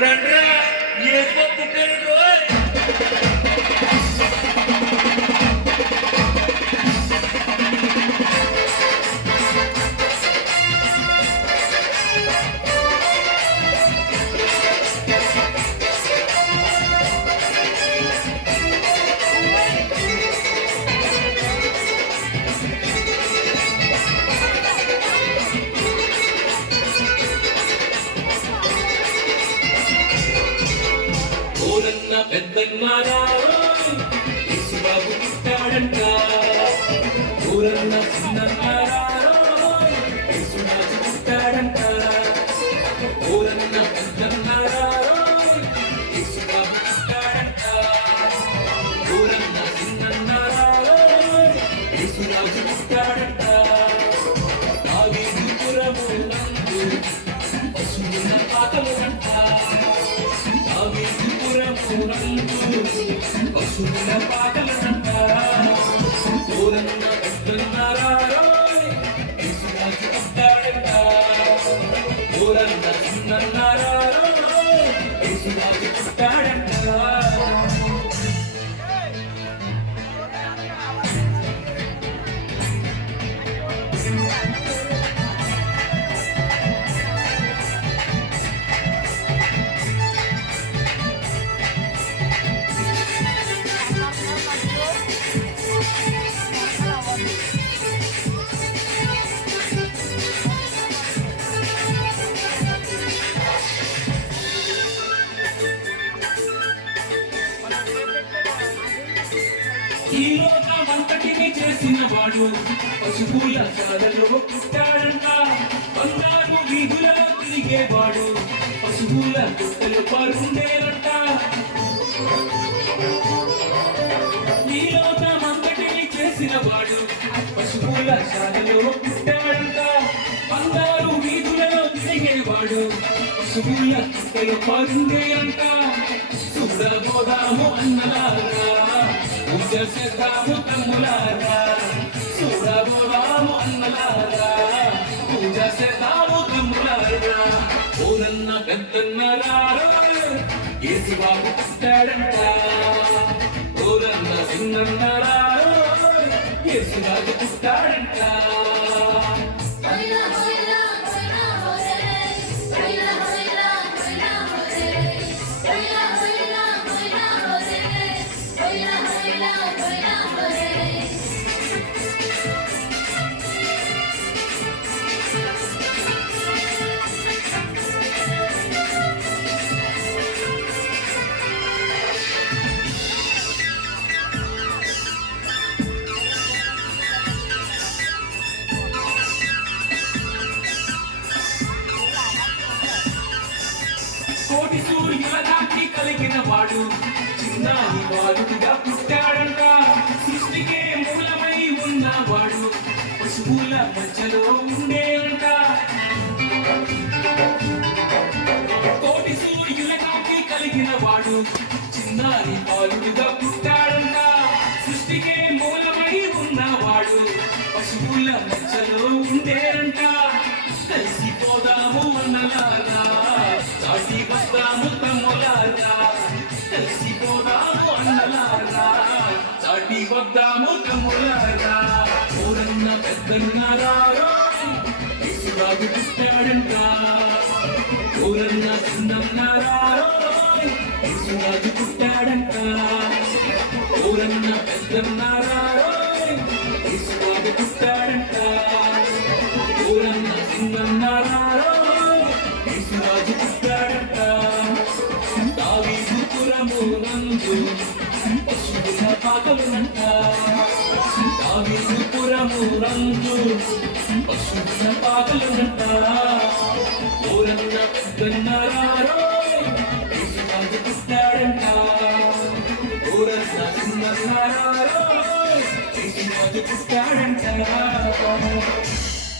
రండ్రా ఏదో పుట్టాడు పెద్దన్నారా యేసుబాబు పుట్టాడంట ఊరన్న చిన్నన్నారా యేసురాజు పుట్టాడంట ఊరన్న పెద్దన్నారా యేసుబాబు పుట్టాడంట ఊరన్న చిన్నన్నారా యేసురాజు పుట్టాడంట దావీదుపురము నందు పశువుల పాకలునంట పశువుల పాటలనంట ఊరన్న పెద్దన్నారా యేసురాజు పుట్టాడంట ఊరన్న చిన్నన్నారా యేసురాజు పుట్టాడంట ఈ లోకమంతటిని చేసిన వాడు పశువుల శాలలో పుట్టాడంట బంగారు వీధులలో తిరిగేవాడు పశువుల గుట్టలు పరుండేనంట ఈ లోకమంతటిని చేసిన వాడు పశువుల శాలలో పుట్టాడంట బంగారు వీధులలో తిరిగేవాడు పశువుల గుట్టలు పరుండేనంట చూడబోదాము అన్నలాగా పూజ చేద్దాము తమ్ములారా చూడబోదాము అన్నలారా పూజ చేద్దాము తమ్ములారా ఊరన్న పెద్దన్నలారా యేసుబాబు పుట్టాడంట ఊరన్న చిన్నన్నారా యేసురాజు పుట్టాడంట కోటి సూర్యుల దాటి కలిగిన వాడు చిన్నారి బాలుడిగా పుట్టాడంట సృష్టికే మూలమై ఉన్నవాడు పశువుల మధ్యలో ఉండేనంట కోటి సూర్యుల దాటి కలిగిన వాడు చిన్నారి బాలుడిగా పుట్టాడంట సృష్టికే మూలమై ఉన్నవాడు పశువుల మధ్యలో ఉండేనంట కలిసిపోదాము అన్నలారా చాటి వస్తాము తమ్ములారా కలిసిపోదాము అన్నలారా చాటి వద్దాము తమ్ములారా ఊరన్న పెద్దన్నారా యేసురాజు పుట్టాడంట ఊరన్న చిన్నన్నారా యేసురాజు పుట్టాడంట ఊరన్న పెద్దన్నారా యేసురాజు పుట్టాడంట ఊరన్న చిన్నన్నారా యేసురాజు పుట్టాడంట దావీదుపురము నందు పశువుల పాకలునంట దావీదుపురము నందు పశువుల పాకలునంట ఊరన్న పెద్దన్నారా యేసురాజు పుట్టాడంట